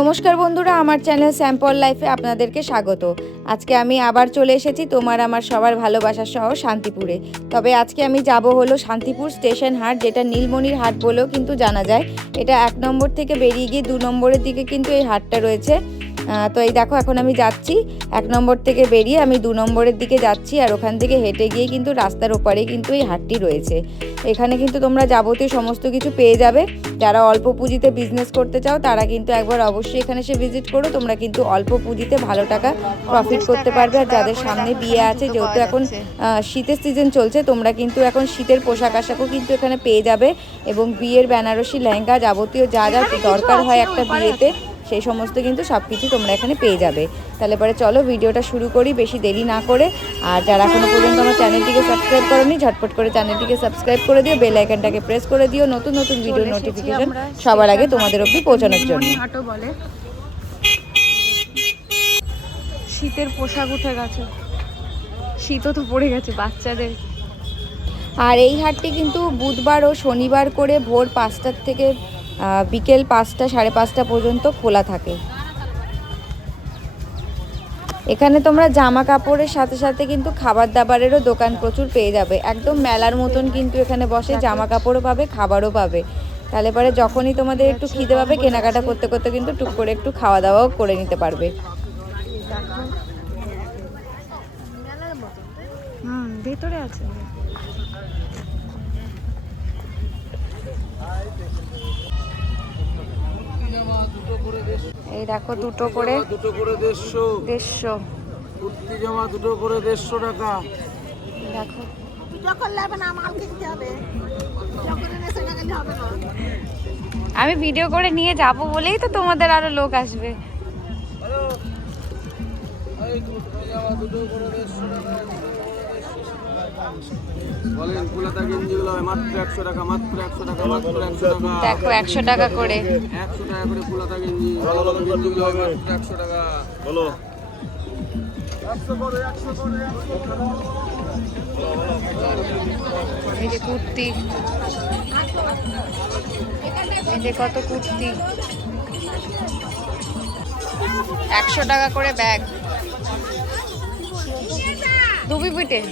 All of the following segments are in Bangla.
নমস্কার বন্ধুরা, আমার চ্যানেল স্যাম্পল লাইফে আপনাদেরকে স্বাগত। আজকে আমি আবার চলে এসেছি তোমার আমার সবার ভালোবাসার শহর শান্তিপুরে। তবে আজকে আমি যাব হলো শান্তিপুর স্টেশন হাট, যেটা নীলমণির হাট বলেও কিন্তু জানা যায়। এটা 1 নম্বর থেকে বেরিয়ে গিয়ে 2 নম্বরের দিকে কিন্তু এই হাটটা রয়েছে। তো এই দেখো, এখন আমি যাচ্ছি 1 নম্বর থেকে বেরিয়ে আমি 2 নম্বরের দিকে যাচ্ছি, আর ওখান থেকে হেঁটে গিয়ে কিন্তু রাস্তার ওপারে কিন্তু এই হাটটি রয়েছে। এখানে কিন্তু তোমরা যাবতীয় সমস্ত কিছু পেয়ে যাবে। যারা অল্প পুঁজিতে বিজনেস করতে চাও তারা কিন্তু একবার অবশ্যই এখানে এসে ভিজিট করো। তোমরা কিন্তু অল্প পুঁজিতে ভালো টাকা প্রফিট করতে পারবে। আর যাদের সামনে বিয়ে আছে, যেহেতু এখন শীতের সিজন চলছে, তোমরা কিন্তু এখন শীতের পোশাক আশাকও কিন্তু এখানে পেয়ে যাবে। এবং বিয়ের বেনারসি লেহেঙ্গা, যাবতীয় যা যা দরকার হয় একটা বিয়েতে, সেই সমস্ত কিন্তু সব কিছু তোমরা এখানে পেয়ে যাবে। তাহলে পরে চলো ভিডিওটা শুরু করি বেশি দেরি না করে। আর যারা এখনো পর্যন্ত আমার চ্যানেলটিকে সাবস্ক্রাইব করোনি, ঝটপট করে চ্যানেলটিকে সাবস্ক্রাইব করে দিও, বেল আইকনটাকে প্রেস করে দিও নতুন নতুন ভিডিও নোটিফিকেশন সবার আগে তোমাদের অবধি পৌঁছানোর জন্য। হাটও বলে। শীতের পোশাক উঠে গেছে, শীতও তো পড়ে গেছে বাচ্চাদের। আর এই হাটটি কিন্তু বুধবার ও শনিবার করে ভোর 5টার থেকে বিকেল 5টা, 5:30 পর্যন্ত খোলা থাকে। এখানে তোমরা জামা কাপড়ের সাথে সাথে কিন্তু খাবার দাবারেরও দোকান প্রচুর পেয়ে যাবে। একদম মেলার মতন কিন্তু এখানে বসে, জামা কাপড়ও পাবে, খাবারও পাবে। তাহলে পরে যখনই তোমাদের একটু খিদে পাবে, কেনাকাটা করতে করতে কিন্তু টুক করে একটু খাওয়া দাওয়াও করে নিতে পারবে। ভেতরে আছে। এই দেখো, দুটো করে 150। কুর্তি জামা দুটো করে 150 টাকা। দেখো, আমি ভিডিও করে নিয়ে যাব বলেই তো তোমাদের আরো লোক আসবে। বলেন কুলাতা গেঞ্জিগুলো মাত্র 100 টাকা, মাত্র 100 টাকা, মাত্র 100 টাকা। দেখো 100 টাকা করে, 100 টাকা করে কুলাতা গেঞ্জি। গেঞ্জিগুলো মাত্র 100 টাকা। বলো 100 করে 100 করে 100 টাকা। এই যে কুর্তি, এই যে কত কুর্তি, 100 টাকা করে ব্যাগ। দুবি পিঠে,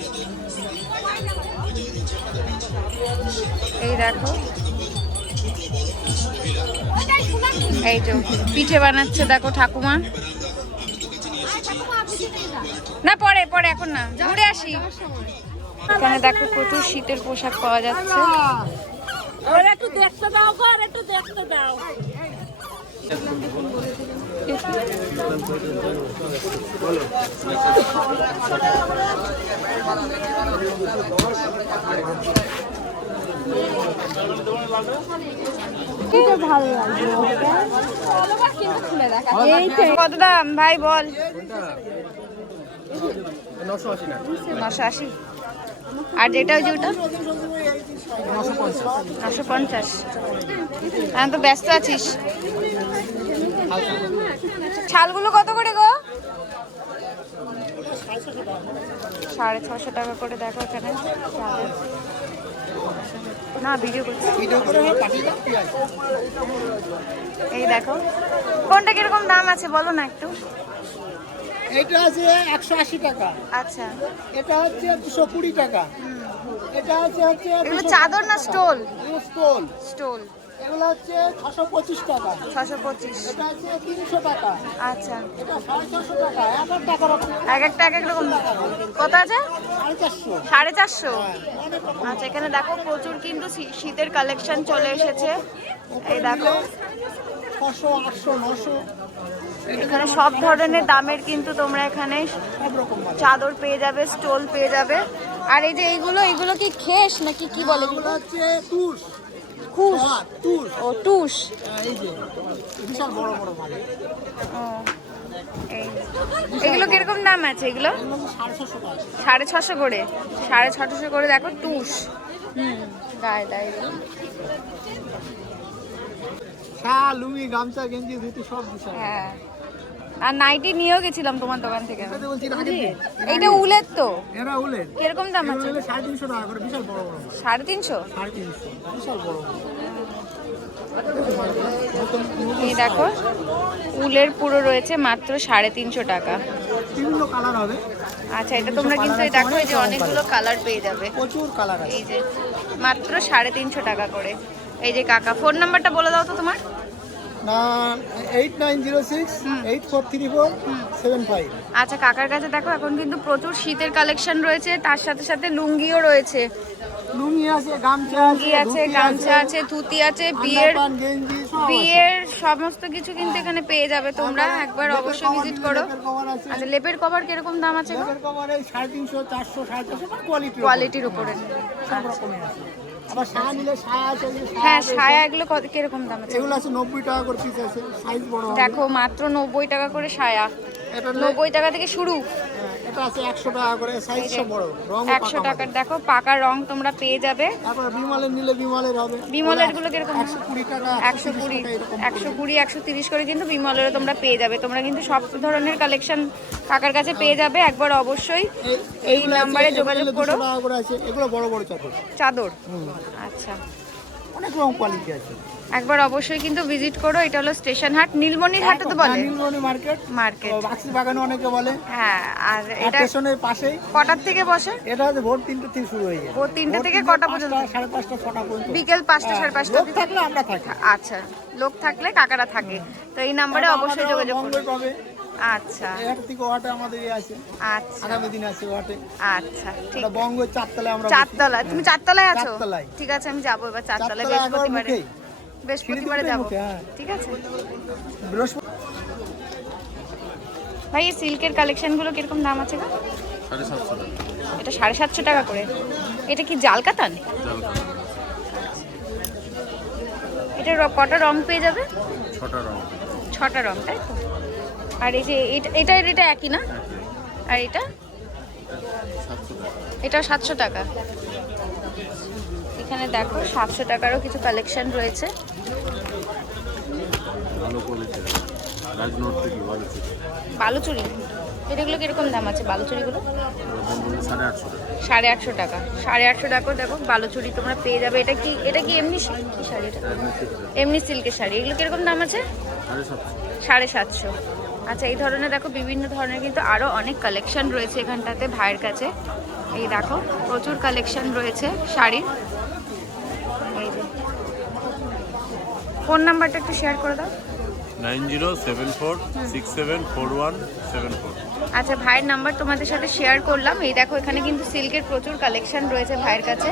এই দেখো, এই যে পিঠে বানাচ্ছে দেখো ঠাকুমা। না পরে পরে, এখন না, ঘুরে আসি। এখানে দেখো প্রচুর শীতের পোশাক পাওয়া যাচ্ছে। একটু দেখতে দাও গো, আর একটু দেখতে দাও। কত দাম ভাই বল? 980। আর যেটা ওই যে ওটা 950। এখন তো ব্যস্ত আছিস। শালগুলো কত করে গো? 650 টাকা করে। দেখো এখানে না, ভিডিও করছি। এই দেখো, কোনটা কিরকম দাম আছে বলো না একটু। এটা আছে 180 টাকা। আচ্ছা, এটা হচ্ছে 220 টাকা। এটা হচ্ছে এগুলো চাদর না স্টোল? স্টোল। স্টোল। এগুলো হচ্ছে 625 টাকা। 625। এটা হচ্ছে 300 টাকা। আচ্ছা, এটা 650 টাকা। 1 টাকার এক একটা এক এক রকম। কত আছে? 450। 450। আচ্ছা, এখানে দেখো প্রচুর কিন্তু শীতের কালেকশন চলে এসেছে। এই দেখো 600, 800, 900। এখানে সব ধরনের দামের কিন্তু তোমরা এখানে চাদর পেয়ে যাবে, স্টোল পেয়ে যাবে। আর এই যে এইগুলো কি খেস নাকি কি বলে? এগুলো হচ্ছে টুস। খুশ? টুস। ও টুস। এই যে বিশাল বড় বড় মাল। ও, এগুলো কিরকম দাম আছে? এগুলো 650 টাকা। 650 করে। 650 করে। দেখো টুস। গায়ে দেয়। শাল, লুঙ্গি, গামছা, গেঞ্জি, ধুতি সব বিশাল। হ্যাঁ, আর নাইটি নিয়েও গেছিলাম তোমার দোকান থেকে। এটাতে বলছি আগের দিন। এইটা উলের তো? এরা উলের। কিরকম দাম আছে? 350 টাকা করে, বিশাল বড় বড়। 350? 350 বিশাল বড় বড়। এই দেখো উলের পুরো রয়েছে মাত্র 350 টাকা। বিভিন্ন কালার হবে, আচ্ছা এটা তোমরা কিন্তু এই দেখো এই যে অনেকগুলো কালার পেয়ে যাবে, প্রচুর কালার আছে। এই যে মাত্র 350 টাকা করে। এই যে কাকা ফোন নাম্বারটা বলে দাও তো তোমার। না 8906-843475। আচ্ছা কাকার কাছে দেখো এখন কিন্তু প্রচুর শীতের কালেকশন রয়েছে, তার সাথে সাথে লুঙ্গিও রয়েছে। লুঙ্গি আছে, গামছা লুঙ্গি আছে, গামছা আছে, ধুতি আছে, বিয়ের আন্ডারপ্যান্ট, গেঞ্জি সব আছে। বিয়ের সমস্ত কিছু কিন্তু এখানে পেয়ে যাবে তোমরা, একবার লেপের অবশ্যই কভার ভিজিট নিলে করো। লেপের কভার আছে। আচ্ছা লেপের কভার কিরকম দাম আছে? লেপের কভার এই 350, 400, 450 কোয়ালিটির উপরে। সব রকমের আছে। আবার সায়া নিলে সায়া আছে, এই যে সায়া হ্যাঁ আছে। সায়া এগুলো কিরকম দাম আছে? এগুলো আছে 90 টাকা করে পিস আছে, সাইজ বড় হবে। দেখো মাত্র 90 টাকা করে সায়া, এটা 90 টাকা থেকে শুরু। এটা আছে 100 টাকা করে, সাইজ সব বড়, রং 100 টাকার দেখো পাকা রং তোমরা পেয়ে যাবে। তারপর বিমলের নিলে বিমলের হবে। বিমলের গুলো কিরকম? 120 টাকা, 120, এরকম 120, 130 করে কিন্তু বিমলেরও তোমরা পেয়ে যাবে। তোমরা কিন্তু সব ধরনের কালেকশন কাকার কাছে পেয়ে যাবে, একবার অবশ্যই এই নাম্বারে যোগাযোগ করো। 200 টাকা করে আছে, এগুলো বড় বড় চাদর। চাদর, আচ্ছা অনেক রকম কোয়ালিটি আছে। একবার অবশ্যই কিন্তু ভিজিট করো। এটা হলো স্টেশন হাট, নীলমণির হাটে তো বলে নীলমণি মার্কেট, মার্কেট। বাক্সি বাগানে অনেকে বলে। হ্যাঁ আর আর এটা স্টেশনের পাশেই। কটার থেকে বসে? এটা হচ্ছে ভোর 3টে থেকে শুরু হয়ে যায়। ভোর 3টে থেকে কটা পর্যন্ত? 5:30, 6টা পর্যন্ত। বিকেল 5টা 5:30 লোক থাকলে আমরা থাকি। আচ্ছা লোক থাকলে কাকারা থাকে, তো এই নাম্বারে অবশ্যই যোগাযোগ করো। বঙ্গই পাবে। আচ্ছা এটা থেকে ওয়াটে আমাদের আছে, আচ্ছা আগামী দিন আছে ওয়াটে। আচ্ছা ঠিক। এটা বঙ্গের 4 তলায় আমরা। চারতলায়, তুমি চারতলায় আছো? চারতলায়। ঠিক আছে আমি যাবো এবার চারতলায়, চারতলায় একবার বৃহস্পতিবারে। মুখেই। বৃহস্পতিবারে যাবো, মুখে, হ্যাঁ। ঠিক আছে। বৃহস্পতি ভাই এই সিল্কের কালেকশনগুলো কিরকম দাম আছে গো? 750 টাকা। এটা 750 টাকা করে। এটা কি জাল কাতান? এটা কটা রং পেয়ে যাবে? 6টা রং। 6টা রং তাই তো। আর এই যে এটা একই না? আর এটা 700 টাকা। এটা 700 টাকা। এখানে দেখো 700 টাকারও কিছু কালেকশন রয়েছে। ভালো কোয়ালিটি, রাজনোট থেকে ভালো ছিল। বালুচুরি, এটাগুলো কিরকম দাম আছে বালুচুরিগুলো? 850 টাকা। 850 টাকা দেখো বালুচুরি তোমরা পেয়ে যাবে। এটা কি এমনি কি শাড়ি এটা? এমনি সিল্কের শাড়ি। এগুলো কিরকম দাম আছে? 750। আচ্ছা এই ধরনের দেখো বিভিন্ন ধরনের কিন্তু আরো অনেক কালেকশন রয়েছে এখানটাতে ভাইয়ের কাছে। এই দেখো প্রচুর কালেকশন রয়েছে শাড়ির। এই যে ফোন নাম্বারটা একটু শেয়ার করে দাও। 9074674174। আচ্ছা ভাইয়ের নাম্বার তোমাদের সাথে শেয়ার করলাম। এই দেখো এখানে কিন্তু সিল্কের প্রচুর কালেকশন রয়েছে ভাইয়ের কাছে,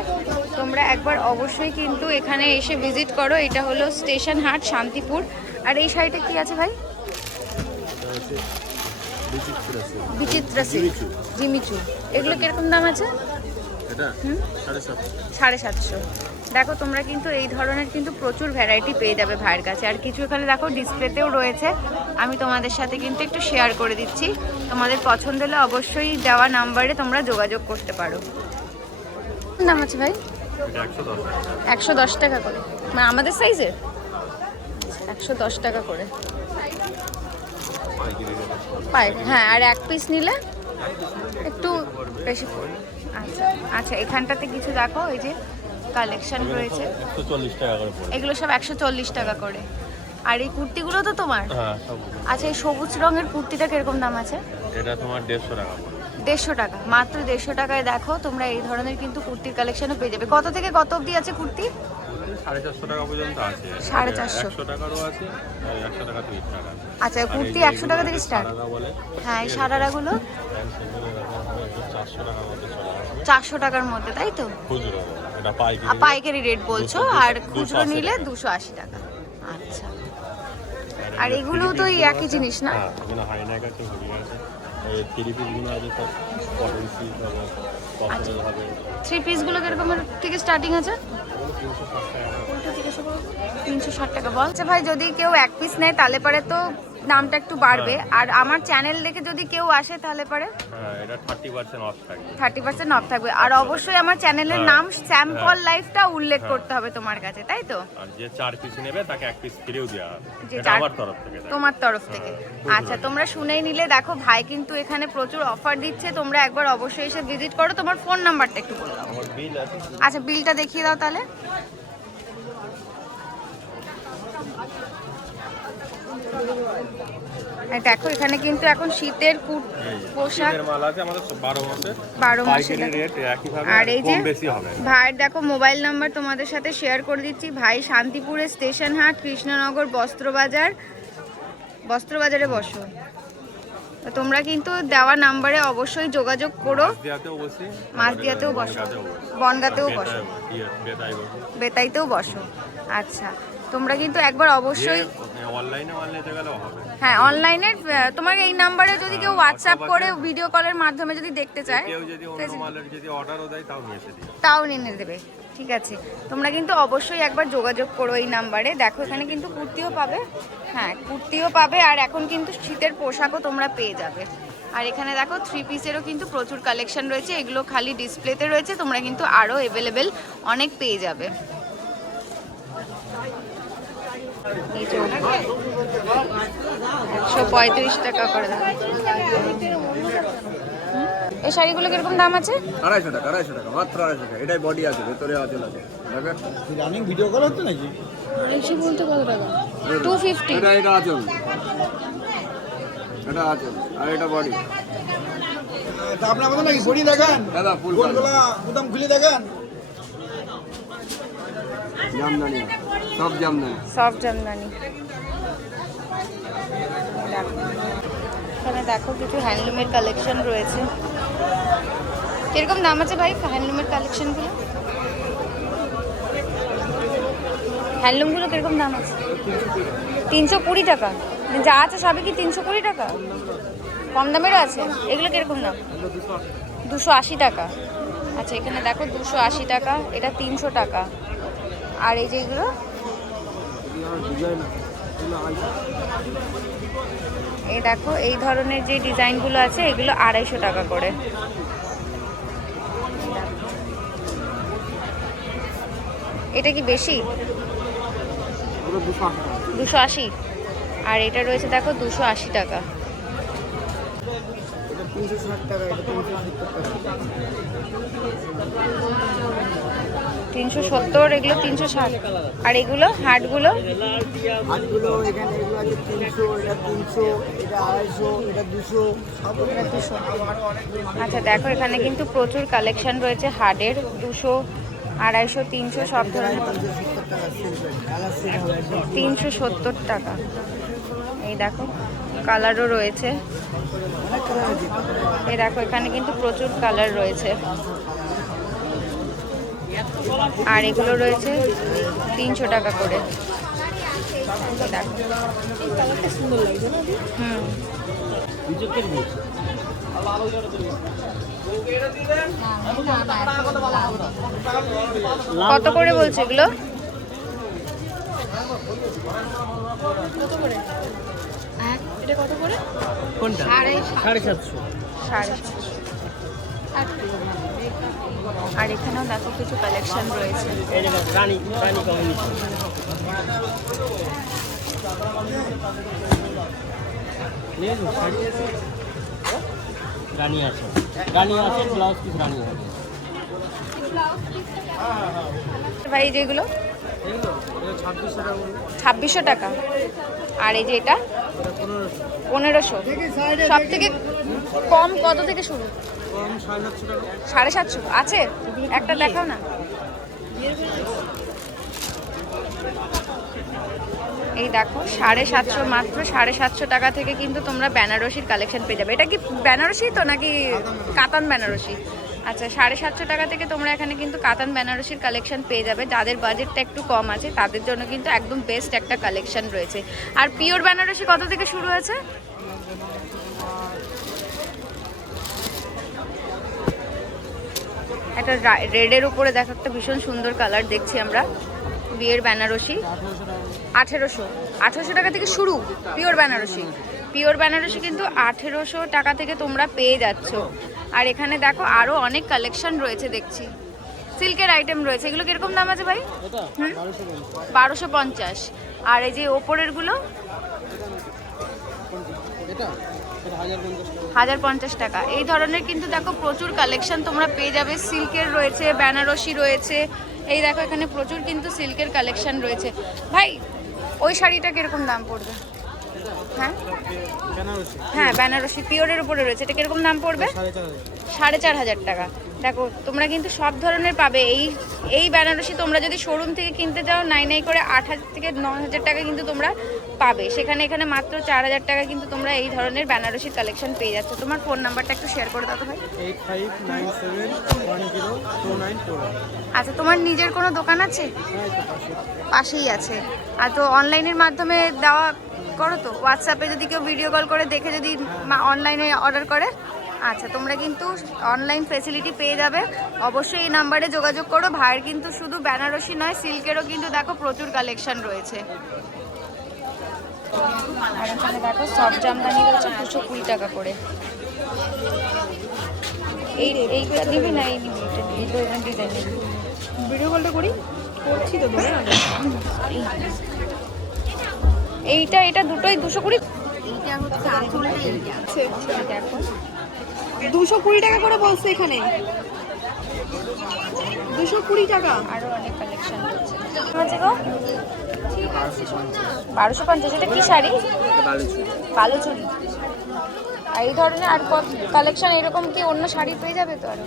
তোমরা একবার অবশ্যই কিন্তু এখানে এসে ভিজিট করো। এটা হলো স্টেশন হাট, শান্তিপুর। আর এই শাড়িটা কি আছে ভাই? বিচিত্রা সিল্ক, জিমিচু। এগুলো কিরকম দাম আছে? এটা 750। 750। দেখো তোমরা কিন্তু এই ধরনের কিন্তু প্রচুর ভ্যারাইটি পেয়ে যাবে ভাইয়ের কাছে। আর কিছু এখানে দেখো ডিসপ্লেতেও রয়েছে, আমি তোমাদের সাথে কিন্তু একটু শেয়ার করে দিচ্ছি। তোমাদের পছন্দ হলে অবশ্যই দেওয়া নাম্বারে তোমরা যোগাযোগ করতে পারো। দাম আছে ভাই? এটা 110 টাকা। 110 টাকা করে, মানে আমাদের সাইজের 110 টাকা করে পায়। হ্যাঁ আর এক পিস নিলে একটু বেশি পড়বে। আচ্ছা আচ্ছা এখানটাতে কিছু দেখো এই যে কালেকশন রয়েছে, 140 টাকা করে পড়ে। এগুলো সব 140 টাকা করে। আর এই কুর্তিগুলো তো তোমার? হ্যাঁ সব। আচ্ছা এই সবুজ রঙের কুর্তিটা কিরকম দাম আছে? এটা তোমার 150 টাকা পড়ে। 150 টাকা, মাত্র 150 টাকায় দেখো তোমরা এই ধরনের কিন্তু কুর্তির কালেকশনও পেয়ে যাবে। কত থেকে কত অবধি আছে কুর্তি? 450 টাকা পর্যন্ত আছে। 450। 100 টাকারও আছে, আর 100 টাকা থেকে স্টার্ট আছে। আচ্ছা কুর্তি 100 টাকা থেকে স্টার্ট। টাকা বলে হ্যাঁ এই সারারাগুলো প্যান্ট স্যান্ডেলের দাম হবে 400 টাকার মধ্যে চলে আসে। 400 টাকার মধ্যে তাই তো? খুচরো এটা পাইকারি। পাইকারি রেট বলছো, আর খুচরো নিলে 280 টাকা। আচ্ছা আর এগুলো তো এই একই জিনিস না? হ্যাঁ এখানে হাইনেক আছে, হুডি আছে, এই থ্রি পিসগুলো আছে সব কটন পিস হবে, কটনের হবে। 3 পিসগুলো কিরকমের থেকে স্টার্টিং আছে? 360 টাকা বল। আচ্ছা ভাই যদি কেউ এক পিস নেয় তাহলে পরে তো দামটা একটু বাড়বে, আর আমার চ্যানেল দেখে যদি কেউ আসে তাহলে পরে হ্যাঁ এটা 30% অফ থাকবে। 30% অফ থাকবে। আর অবশ্যই আমার চ্যানেলের নাম স্যাম্পল লাইফটা উল্লেখ করতে হবে তোমার কাছে, তাই তো? আর যে 4 পিস নেবে তাকে 1 পিস ফ্রিও দেওয়া হবে, যে এটা 4 আমার তরফ থেকে। তোমার তরফ থেকে। আচ্ছা তোমরা শুনেই নিলে, দেখো ভাই কিন্তু এখানে প্রচুর অফার দিচ্ছে, তোমরা একবার অবশ্যই এসে ভিজিট করো। তোমার ফোন নাম্বারটা একটু বলো। আমার বিল আছে। আচ্ছা বিলটা দেখিয়ে দাও তাহলে। আর দেখো এখানে কিন্তু এখন শীতের পোশাক শীতের মাল আছে আমাদের 12 মাসে 12 মাসে পাইকারি রেট একইভাবে আর এই যে কম বেশি হবে। ভাইয়ের দেখো মোবাইল নাম্বার তোমাদের সাথে শেয়ার করে দিচ্ছি। ভাই শান্তিপুরে স্টেশন হাট, কৃষ্ণনগর, বস্ত্রবাজারে বসো। তো তোমরা কিন্তু দেওয়া নাম্বারে অবশ্যই যোগাযোগ করো। মাঝদিয়াতেও বসো, বনগাঁতেও বসো, বেতাইতেও বসো। আচ্ছা, তোমরা কিন্তু একবার অবশ্যই অনলাইনে নিতে গেলেও হবে। হ্যাঁ, অনলাইনে তোমার এই নাম্বারে যদি কেউ হোয়াটসঅ্যাপ করে ভিডিও কলের মাধ্যমে যদি দেখতে চায়, কেউ যদি অন্য মালের যদি অর্ডারও দেয় তাও নিয়ে এসে দিই, তাও নিয়ে দেবে। ঠিক আছে, তোমরা কিন্তু অবশ্যই একবার যোগাযোগ করো এই নাম্বারে। দেখো এখানে কিন্তু কুর্তিও পাবে, হ্যাঁ কুর্তিও পাবে, আর এখন কিন্তু শীতের পোশাকও তোমরা পেয়ে যাবে। আর এখানে দেখো 3 পিসেরও কিন্তু প্রচুর কালেকশন রয়েছে। এগুলো খালি ডিসপ্লেতে রয়েছে, তোমরা কিন্তু আরও অ্যাভেলেবেল অনেক পেয়ে যাবে। এই যে 135 টাকা করে দাও। এই শাড়িগুলো কিরকম দাম আছে? 250 টাকা, মাত্র 250 টাকা। এটাই বডি আছে, ভেতরে আছে লাগে। দেখো রানিং ভিডিও কল হচ্ছে নাকি? এসে বলতে কত টাকা? 250। এটা আছে, এটা আছে, আর এটা বডি। তা আপনার আমাদের নাকি বডি দেখান, দাদা ফুল গোলগোলা বুতাম খুলে দেখান। জামদানি, সব জামদানি। এখানে দেখো কিছু হ্যান্ডলুমের কালেকশন রয়েছে। কিরকম দাম আছে ভাই হ্যান্ডলুমের কালেকশনগুলো? হ্যান্ডলুমগুলো কিরকম দাম আছে? 320 টাকা। যা আছে সবই কি 320 টাকা? কম দামেরও আছে? এগুলো কিরকম দাম? 280 টাকা। আচ্ছা, এখানে দেখো 280 টাকা, এটা 300 টাকা। আর এই যেগুলো এই দেখো এই ধরনের যে ডিজাইনগুলো আছে এগুলো 250 টাকা করে। এটা কি বেশি? 280। আর এটা রয়েছে দেখো 280 টাকা। 370, এগুলো 360। আর এগুলো হাটগুলো এখানে এগুলো আছে 300, এটা 300, এটা 250, এটা 200, সব এটা 200। আচ্ছা দেখো এখানে কিন্তু প্রচুর কালেকশন রয়েছে হার্ডের। 200, 250, 300 সব ধরনের। 370 টাকা। এই দেখো কালারও রয়েছে। এই দেখো এখানে কিন্তু প্রচুর কালার রয়েছে। আর এগুলো রয়েছে 300 টাকা করে। দেখো কত করে বলছে এগুলো? এটা কত করে? কোনটা? 750। আর এখানেও দেখো কিছু কালেকশন রয়েছে। রানী কম্বিনেশন। রানী আছে, ব্লাউজ পিস রানী হবে। ভাই যেগুলো 2600 টাকা। আর এই যে এটা 1500। সব থেকে কম কত থেকে শুরু? 750 আছে? একটা দেখাও না। এই দেখো 750, মাত্র 750 টাকা থেকে কিন্তু তোমরা বেনারসির কালেকশন পেয়ে যাবে। এটা কি বেনারসি তো নাকি কাতান বেনারসি? আচ্ছা, 750 টাকা থেকে তোমরা এখানে কিন্তু কাতান বেনারসির কালেকশন পেয়ে যাবে। যাদের বাজেটটা একটু কম আছে তাদের জন্য কিন্তু একদম বেস্ট একটা কালেকশন রয়েছে। আর পিওর বেনারসি কত থেকে শুরু আছে? একটা রেডের উপরে দেখো একটা ভীষণ সুন্দর কালার দেখছি আমরা। বিয়ের বেনারসি 1800 টাকা থেকে শুরু। পিওর বেনারসি কিন্তু 1800 টাকা থেকে তোমরা পেয়ে যাচ্ছ। আর এখানে দেখো আরো অনেক কালেকশন রয়েছে দেখছি। সিল্কের আইটেম রয়েছে। এগুলো কিরকম দাম আছে ভাই? 1250। আর এই যে ওপরের গুলো 1050 টাকা। এই ধরনের কিন্তু দেখো প্রচুর কালেকশন তোমরা পেয়ে যাবে। সিল্কের রয়েছে, বেনারসি রয়েছে। এই দেখো এখানে প্রচুর কিন্তু সিল্কের কালেকশন রয়েছে। ভাই ওই শাড়িটা কিরকম দাম পড়বে? হ্যাঁ হ্যাঁ বেনারসি পিওরের উপরে রয়েছে। এটা কিরকম দাম পড়বে? 4,500 টাকা। দেখো তোমরা কিন্তু সব ধরনের পাবে। এই বেনারসি তোমরা যদি শোরুম থেকে কিনতে যাও নাই করে 8,000 থেকে 9,000 টাকা কিন্তু তোমরা পাবে। এখানে মাত্র 4,000 টাকা কিন্তু তোমরা এই ধরনের বেনারসির কালেকশন পেয়ে যাচ্ছ। তোমার ফোন নাম্বারটা একটু শেয়ার করে দাও তো ভাই। 85971024। আচ্ছা, তোমার নিজের কোনো দোকান আছে? পাশেই আছে। আর তো অনলাইনের মাধ্যমে দেওয়া করো তো? হোয়াটসঅ্যাপে যদি কেউ ভিডিও কল করে দেখে যদি অনলাইনে অর্ডার করে, আচ্ছা তোমরা কিন্তু অনলাইন ফেসিলিটি পেয়ে যাবে। অবশ্যই এই নাম্বারে যোগাযোগ করো। ভাইয়ের কিন্তু শুধু বেনারসি নয়, সিল্কেরও কিন্তু দেখো প্রচুর কালেকশন রয়েছে। আর এখানে দেখো সব জামদানি রয়েছে 220 টাকা করে। এইটা নিবি না? এই নিবি, এই ডিজাইন নিবি। ভিডিও কলটা করি, করছি তো ধরে। এটা দুটোই 220। এইটা হচ্ছে আসলটা এইটা। দেখো 220 টাকা করে বলছে এখানে, 220 টাকা। আরো অনেক কালেকশন রয়েছে। আছে গো 1250। এটা কি শাড়ি? বালুচুরি। আর এই ধরনের আর কালেকশন এরকম কি অন্য শাড়ি পেয়ে যাবে তো? আরো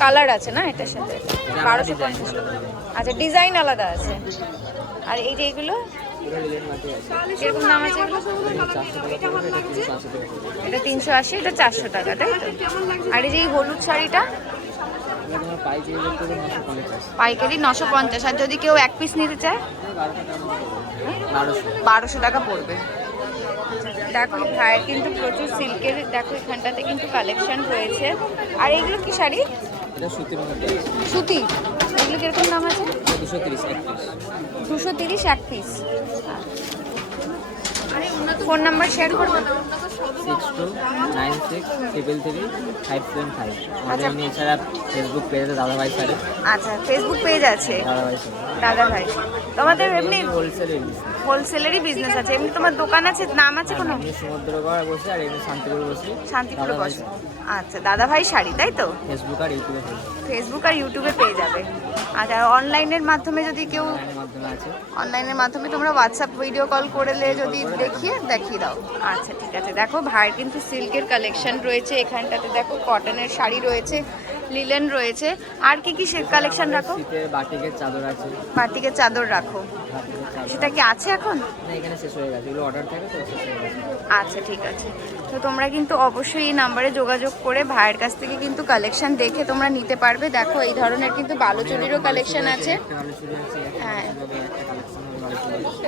কালার আছে না এটার সাথে? 1250। আচ্ছা, ডিজাইন আলাদা আছে। আর এই যে এইগুলো কিরকম দাম আছে? এটা 380, এটা 400 টাকা, তাই তো? আর এই যে এই হলুদ শাড়িটা পাইকারি 950। আর যদি কেউ এক পিস নিতে চায় 1200 টাকা পড়বে। দেখো ভাইয়ের কিন্তু প্রচুর সিল্কের দেখো এখানটাতে কিন্তু কালেকশন রয়েছে। আর এইগুলো কি শাড়ি? সুতি। এগুলো কিরকম দাম আছে? 230 এক পিস। ফোন নাম্বার শেয়ার করবো? 6296333575। আমাদের এমনি এছাড়া ফেসবুক পেজে দাদাভাই শাড়ি। আচ্ছা, ফেসবুক পেজ আছে দাদাভাই শাড়ি। দাদা ভাই। তোমাদের এমনি হোলসেলের হোলসেলেরই বিজনেস আছে? এমনি তোমার দোকান আছে, নাম আছে কোনো? এমনি সমুদ্রগড়ে বসে আর এমনি শান্তিপুরে বসে। শান্তিপুরে বসে। আচ্ছা, দাদা ভাই শাড়ি, তাই তো? ফেসবুক আর ইউটিউবে ফেসবুক আর ইউটিউবে পেয়ে যাবে। আচ্ছা, অনলাইনের মাধ্যমে যদি কেউ মাধ্যমে আছে। অনলাইনের মাধ্যমে তোমরা হোয়াটসঅ্যাপ ভিডিও কল করলে যদি দেখিয়ে দাও। আচ্ছা ঠিক আছে। দেখো ভাইয়ের কিন্তু সিল্কের কালেকশন রয়েছে এখানটাতে। দেখো কটনের শাড়ি রয়েছে, লিলেন রয়েছে। আর কি কি কালেকশন রাখো? শীতের বাটিকের চাদর আছে। বাটিকের চাদর রাখো। বাটিকের চাদর সেটা কি আছে এখন? না, এখানে শেষ হয়ে গেছে। এগুলো অর্ডার থাকে তো শেষ হয়ে গেছে। আচ্ছা ঠিক আছে। তো তোমরা কিন্তু অবশ্যই এই নাম্বারে যোগাযোগ করে ভাইয়ের কাছ থেকে কিন্তু কালেকশন দেখে তোমরা নিতে পারবে। দেখো এই ধরনের কিন্তু বালুচুরিরও কালেকশন আছে। হ্যাঁ,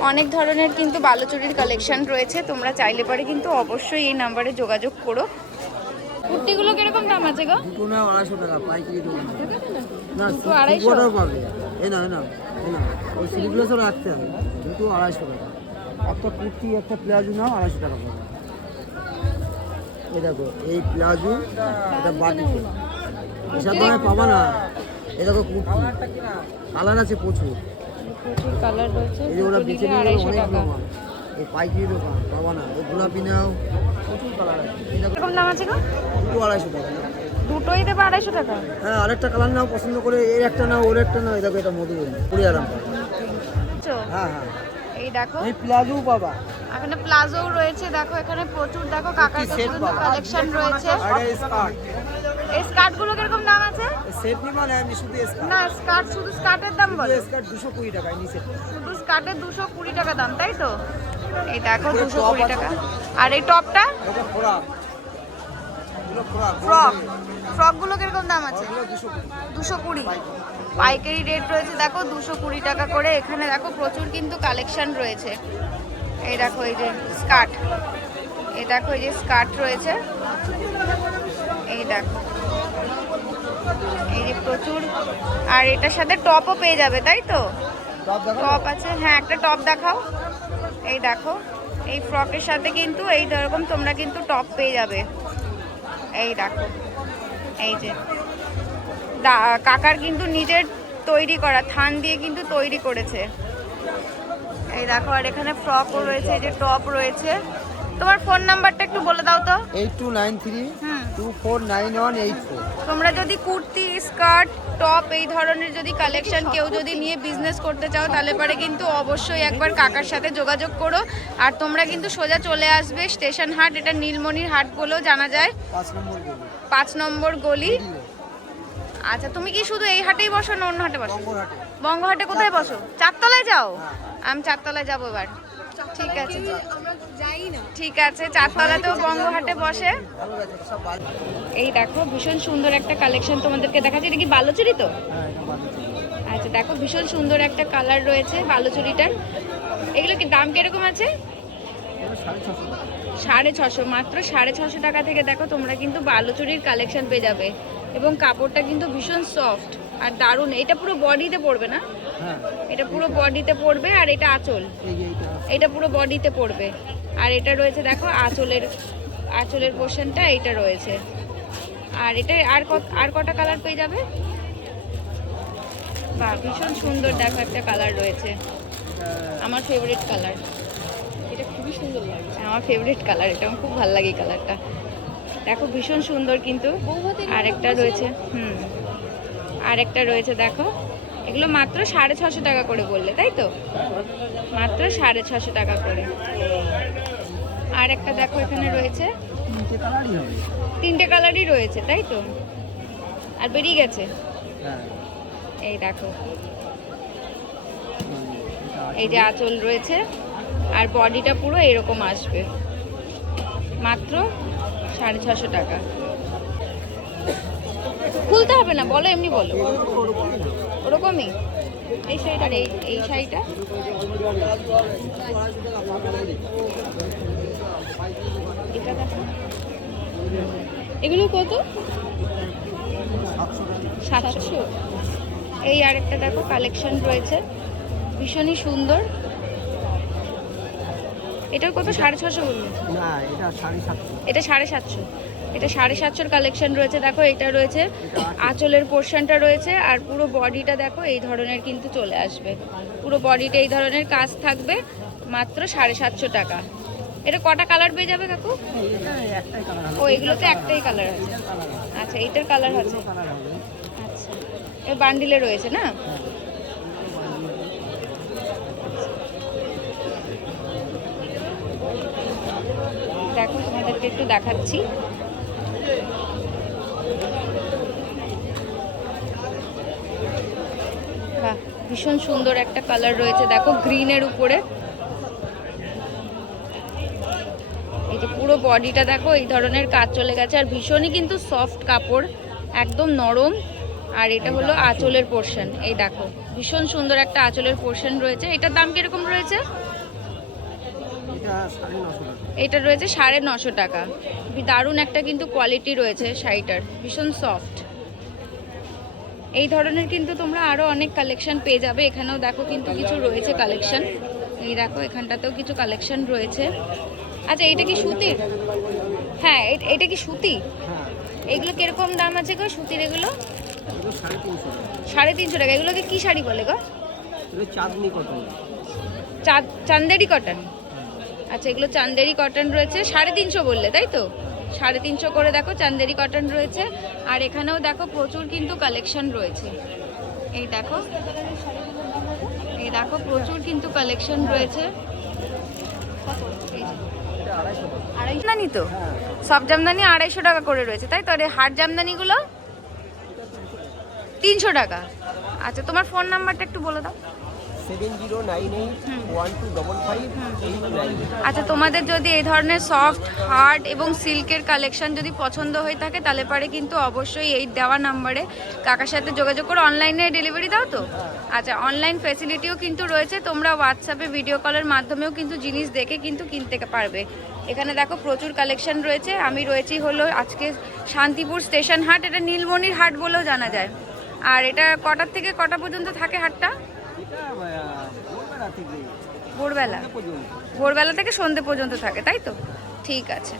অনেক ধরনের কিন্তু বালুচুরির কালেকশন রয়েছে। তোমরা চাইলে পরে কিন্তু অবশ্যই এই নাম্বারে যোগাযোগ করো। কুর্তিগুলো কিরকম দাম আছে গো? দুটো না 250 টাকা পাইকারি দোকান। না, দুটো 250? পাবে। এই না ওই সিলিগুলো সব রাখতে হবে। দুটো 250 টাকা। একটা কুর্তি একটা প্লাজো নাও 250 টাকা পাবে। এই দেখো এই প্লাজো, এটা বাটিক। এসব দামে পাবা না। এই দেখো কুর্তি কালার আছে প্রচুর কালার রয়েছে। এই যে ওরা বেছে নিয়ে অনেক দাম। এই পাইকারি দোকান পাবা না। এই গোলাপি নাও, প্রচুর কালার আছে। এই দেখো কিরকম দাম আছে গো? দুটো 250 টাকা। দুটোই দেবে 250 টাকা? হ্যাঁ, আরেকটা কালার নাও পছন্দ করে, এর একটা নাও ওর একটা নাও। এই দেখো এটা মধুবনী, পুরি আরাম পাবে। হ্যাঁ, এই দেখো এই প্লাজো পাবা। এখানে প্লাজো রয়েছে। দেখো এখানে প্রচুর দেখো কাকার কালেকশন রয়েছে। আর এই স্কার্ট, এই স্কার্ট গুলো কিরকম দাম আছে? সেট নিবা না এমনি শুধু স্কার্ট? না, স্কার্ট শুধু স্কার্টের দাম বলো। স্কার্ট 220 টাকা নিচে। শুধু স্কার্টের 220 টাকা দাম, তাই তো? এই দেখো 220 টাকা। আর এই টপটা? এটা ফ্রক। এগুলো ফ্রক। ফ্রক গুলো কিরকম দাম আছে? 220। 220 পাইকারি রেট রয়েছে। দেখো 220 টাকা করে। এখানে দেখো প্রচুর কিন্তু কালেকশন রয়েছে। এই দেখো এই যে স্কার্ট, এই দেখো এই যে স্কার্ট রয়েছে। এই দেখো এই যে প্রচুর। আর এটার সাথে টপও পেয়ে যাবে, তাই তো? টপ আছে, হ্যাঁ একটা টপ দেখাও। এই দেখো এই ফ্রকের সাথে কিন্তু এই রকম তোমরা কিন্তু টপ পেয়ে যাবে। এই দেখো এই যে কাকার কিন্তু নিজের তৈরি করা থান দিয়ে কিন্তু তৈরি করেছে। এই দেখো আর এখানে ফ্রকও রয়েছে, এই যে টপ রয়েছে। তোমার ফোন নাম্বারটা একটু বলে দাও তো। 8293 249184। তোমরা যদি কুর্তি, স্কার্ট, টপ এই ধরনের যদি কালেকশন কেউ যদি নিয়ে বিজনেস করতে চাও তাহলে পরে কিন্তু অবশ্যই একবার কাকার সাথে যোগাযোগ করো। আর তোমরা কিন্তু সোজা চলে আসবে স্টেশন হাট, এটা নীলমণির হাট বলেও জানা যায়, 5 নম্বর গলি। আচ্ছা, তুমি কি শুধু এই হাটেই বসো না অন্য হাটে বসো? বঙ্গহাটে কোথায় বসো? চারতলায় যাও? আমি চারতলায় যাবো এবার। ঠিক আছে, ঠিক আছে, চারতলাতেও বঙ্গহাটে বসে। এই দেখো ভীষণ সুন্দর একটা কালেকশন তোমাদেরকে দেখাচ্ছি। এটা কি বালুচুরি তো? আচ্ছা দেখো, ভীষণ সুন্দর একটা কালার রয়েছে বালুচুরিটার। এগুলো কি দাম কিরকম আছে? 650, মাত্র 650 টাকা থেকে দেখো তোমরা কিন্তু বালুচুরির কালেকশন পেয়ে যাবে। এবং কাপড়টা কিন্তু ভীষণ সফট আর দারুণ। এটা পুরো বডিতে পড়বে না? এটা পুরো বডিতে পড়বে। আর এটা আঁচল, এটা পুরো বডিতে পড়বে। আর এটা রয়েছে দেখো আঁচলের পোর্শনটা এইটা রয়েছে। আর এটা আর কটা কালার পেয়ে যাবে? বাহ, ভীষণ সুন্দর দেখো একটা কালার রয়েছে, আমার ফেভারিট কালার। এটা খুবই সুন্দর লাগে, আমার ফেভারিট কালার, এটা আমার খুব ভালো লাগে এই কালারটা। দেখো ভীষণ সুন্দর কিন্তু। আরেকটা রয়েছে, আরেকটা রয়েছে দেখো। এগুলো মাত্র 650 টাকা করে বললে, তাই তো? মাত্র 650 টাকা করে। আর একটা দেখো এখানে রয়েছে, 3টে কালারই রয়েছে, তাই তো? আর বেরিয়ে গেছে। এই দেখো, এই যে আঁচল রয়েছে আর বডিটা পুরো এরকম আসবে, মাত্র 650 টাকা। খুলতে হবে না, বলো, এমনি বলো। ওরকমই এই শাড়িটা, এই শাড়িটা এটা দেখো। এগুলো কত? 700। এই আরেকটা দেখো কালেকশন রয়েছে, ভীষণই সুন্দর। এটার কত? 650 বললো? না, এটা 750। এটা 750। এটা 750 কালেকশন রয়েছে দেখো। এটা রয়েছে আঁচলের পোর্শনটা রয়েছে আর পুরো বডিটা দেখো এই ধরনের কিন্তু চলে আসবে। পুরো বডিটা এই ধরনের কাজ থাকবে, মাত্র 750 টাকা। এটা কটা কালার পেয়ে যাবে কাকু? ও, এগুলোতে একটাই কালার আছে। আচ্ছা, এইটার কালার আছে। আচ্ছা, এর বান্ডিলে রয়েছে না? দেখো তোমাদেরকে একটু দেখাচ্ছি। বাহ, ভীষণ সুন্দর একটা কালার রয়েছে দেখো, গ্রিনের উপরে। এই যে পুরো বডিটা দেখো এই ধরনের কাজ চলে গেছে আর ভীষণই কিন্তু সফট কাপড়, একদম নরম। আর এটা হলো আঁচলের পোর্শন। এই দেখো ভীষণ সুন্দর একটা আঁচলের পোর্শন রয়েছে। এটার দাম কিরকম রয়েছে? এটা রয়েছে 950 টাকা। দারুণ একটা কিন্তু কোয়ালিটি রয়েছে শাড়িটার, ভীষণ সফট। এই ধরনের কিন্তু তোমরা আরো অনেক কালেকশন পেয়ে যাবে। এখানেও দেখো কিন্তু কিছু রয়েছে কালেকশন। এই দেখো এখানটাতেও কিছু কালেকশন রয়েছে। আচ্ছা, এটা কি সুতির? হ্যাঁ, এটা কি সুতি? এগুলো কিরকম দাম আছে গো সুতির? এগুলো 350 টাকা। এগুলোকে কি শাড়ি বলে গো? চাঁদনি কটন। চান্দেরি কটন। আচ্ছা, এগুলো চান্দেরি কটন রয়েছে। 350 বললে, তাই তো? 350 করে দেখো চান্দেরি কটন রয়েছে। আর এখানেও দেখো প্রচুর কিন্তু কালেকশন রয়েছে। এই দেখো, এই দেখো প্রচুর কিন্তু কালেকশন রয়েছে। জামদানি তো, সব জামদানি 250 টাকা করে রয়েছে, তাই তো? আর হাট জামদানিগুলো 300 টাকা। আচ্ছা, তোমার ফোন নাম্বারটা একটু বলে দাও। 7098125589। আচ্ছা, তোমাদের যদি এই ধরনের সফট, হার্ড এবং সিল্কের কালেকশন যদি পছন্দ হয়ে থাকে তাহলে পারে কিন্তু অবশ্যই এই দেওয়া নাম্বারে কাকার সাথে যোগাযোগ করে। অনলাইনে ডেলিভারি দাও তো? আচ্ছা, অনলাইন ফ্যাসিলিটিও কিন্তু রয়েছে। তোমরা হোয়াটসঅ্যাপে ভিডিও কলের মাধ্যমেও কিন্তু জিনিস দেখে কিন্তু কিনতে পারবে। এখানে দেখো প্রচুর কালেকশন রয়েছে। আমি রয়েছি হলো আজকে শান্তিপুর স্টেশন হাট, এটা নীলমণির হাট বলেও জানা যায়। আর এটা কটার থেকে কটা পর্যন্ত থাকে হাটটা? ভোরবেলা থেকে সন্ধে পর্যন্ত থাকে, তাই তো? ঠিক আছে।